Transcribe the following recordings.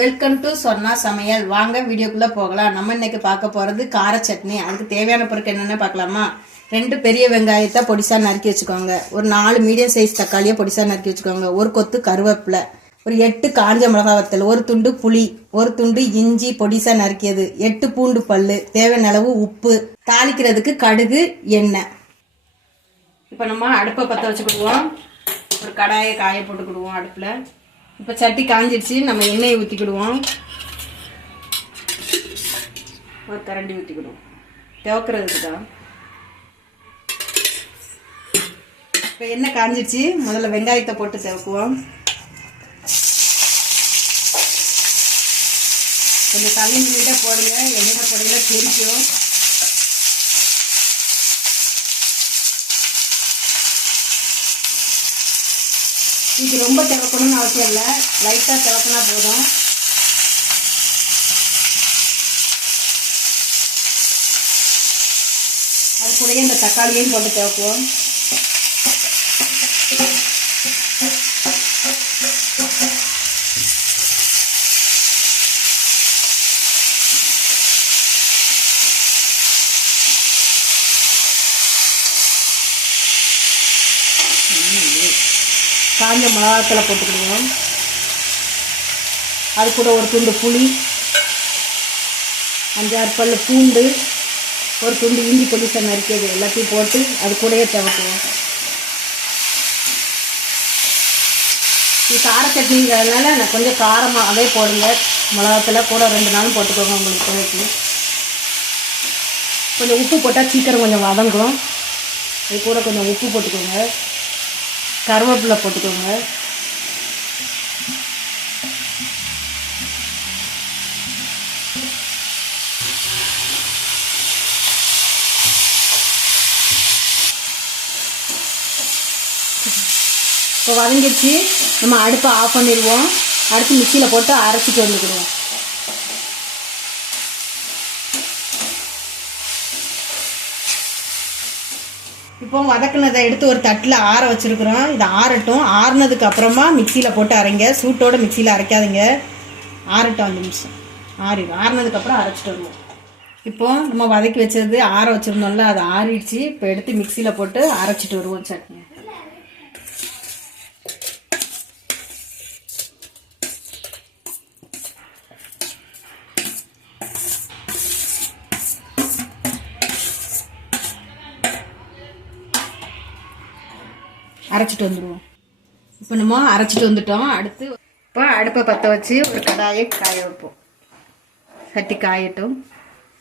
Welcome to சொன்னா சமையல். வாங்க வீடியோக்குள்ள போகலாம். நம்ம இன்னைக்கு பார்க்க போறது கார சட்னி. அதுக்கு தேவையான பொருட்கள் என்னென்ன பார்க்கலாமா? 2 பெரிய வெங்காயத்தை பொடிசா நறுக்கி வச்சுக்கோங்க. ஒரு 4 மீடியம் சைஸ் தக்காளியை பொடிசா நறுக்கி வச்சுக்கோங்க. ஒரு கொத்து கருவேப்பிலை, ஒரு 8 காஞ்ச மிளகா வத்தல், ஒரு துண்டு புளி, ஒரு துண்டு இஞ்சி பொடிசா நறுக்கியது, 8 பூண்டு பல்லு, தேவையான அளவு உப்பு, தாளிக்கிறதுக்கு கடுகு, எண்ணெய். இப்போ நம்ம அடுப்பை பற்ற வச்சுக்கிடுவோம். ஒரு கடாயை காய போட்டுக்கிடுவோம் அடுப்பில். இப்போ சட்டி காஞ்சிடுச்சு. நம்ம எண்ணெயை ஊற்றிக்கிடுவோம். ஒரு கரண்டி ஊற்றிக்கிடுவோம் துவக்கிறதுக்கு தான். இப்போ எண்ணெய் காஞ்சிடுச்சு. முதல்ல வெங்காயத்தை போட்டு துவக்குவோம். கொஞ்சம் தள்ளி நின்றுட்டே போடுங்க. எண்ணெயில் போடுங்க தெரிக்கும். இது ரொம்ப திறக்கணும்னு அவசியம் இல்லை, லைட்டாக திறக்கினா போதும். அது கூடயே இந்த தக்காளியையும் போட்டு திறக்குவோம். காஞ்ச மிளகாத்தூளை போட்டுக்கிடுவோம். அது கூட ஒரு துண்டு புளி, 5-6 பல்லு பூண்டு, ஒரு துண்டு இஞ்சி பொடிசா நறுக்கியது எல்லாத்தையும் போட்டு அது கூடயே துவக்குவோம். இது கார சட்னிங்கிறதுனால நான் கொஞ்சம் காரமாகவே போடுங்க. மிளகாத்தூளை கூட 2 நாளும் போட்டுக்கோங்க உங்களுக்கு தேவைக்கு. கொஞ்சம் உப்பு போட்டால் சீக்கிரம் கொஞ்சம் வதங்கும். அது கூட கொஞ்சம் உப்பு போட்டுக்கோங்க. கருவேப்பிலை போட்டுக்கோங்க. இப்போ வதங்கிடுச்சு. நம்ம அடுப்பை ஆஃப் பண்ணிடுவோம். அடுத்து மிக்சியில் போட்டு அரைச்சிட்டு வந்துக்கிடுவோம். இப்போ வதக்குனதை எடுத்து ஒரு தட்டில் ஆற வச்சுருக்குறோம். இதை ஆறட்டும். ஆறுனதுக்கு அப்புறமா மிக்சியில் போட்டு அரைங்க. சூட்டோடு மிக்சியில் அரைக்காதீங்க. ஆறட்டும் 5 நிமிஷம். ஆறுனதுக்கப்புறம் அரைச்சிட்டு வருவோம். இப்போ நம்ம வதக்கி வச்சது ஆற வச்சுருந்தோம்ல, அது ஆறிடுச்சு. இப்போ எடுத்து மிக்சியில் போட்டு அரைச்சிட்டு வருவோம் சட்னி. அரைச்சிட்டு வந்துடுவோம். இப்போ நம்ம அரைச்சிட்டு வந்துட்டோம். அடுத்து இப்போ அடுப்பை பற்ற வச்சு ஒரு கடாயை காய வைப்போம். சட்டி காயட்டும்.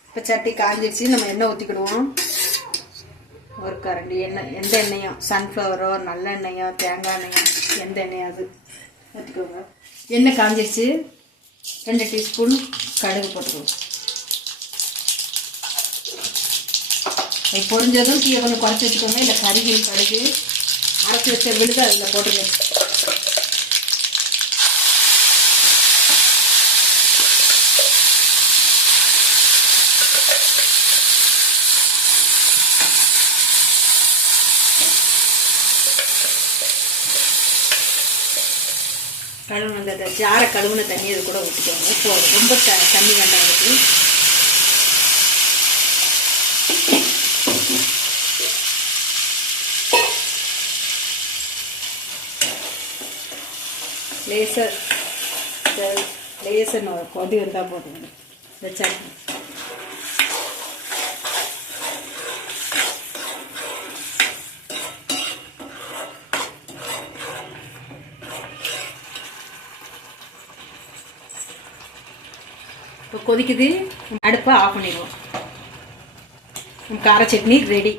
இப்போ சட்டி காஞ்சிடுச்சு. நம்ம எண்ணெய் ஊற்றிக்கிடுவோம். ஒரு கரண்டி எண்ணெய். எந்த எண்ணெயும், சன்ஃப்ளவரோ நல்லெண்ணெயோ தேங்காய் எண்ணெயோ எந்த எண்ணெயோ அது ஊற்றிக்கோங்க. எண்ணெய் காஞ்சிடுச்சு. 2 டீஸ்பூன் கடுகு போட்டுக்குவோம். பொரிஞ்சதும் தீயை கொஞ்சம் குறைச்சி வச்சுக்கோங்க. இல்லை கருகில் கடுகு அரைச்சி வச்ச விழுது அதில் போட்டுருங்க. கழுவுன அந்த ஜாரை கழுவுன தண்ணி அது கூட ஊற்றிக்கோங்க. போதும், ரொம்ப தண்ணி வேண்டாம் அதுக்கு. லேசர் கொதி வந்தால் போட்டுங்க இந்த சட்னி. இப்போ கொதிக்குது. அடுப்பை ஆஃப் பண்ணிடுவோம். கார சட்னி ரெடி.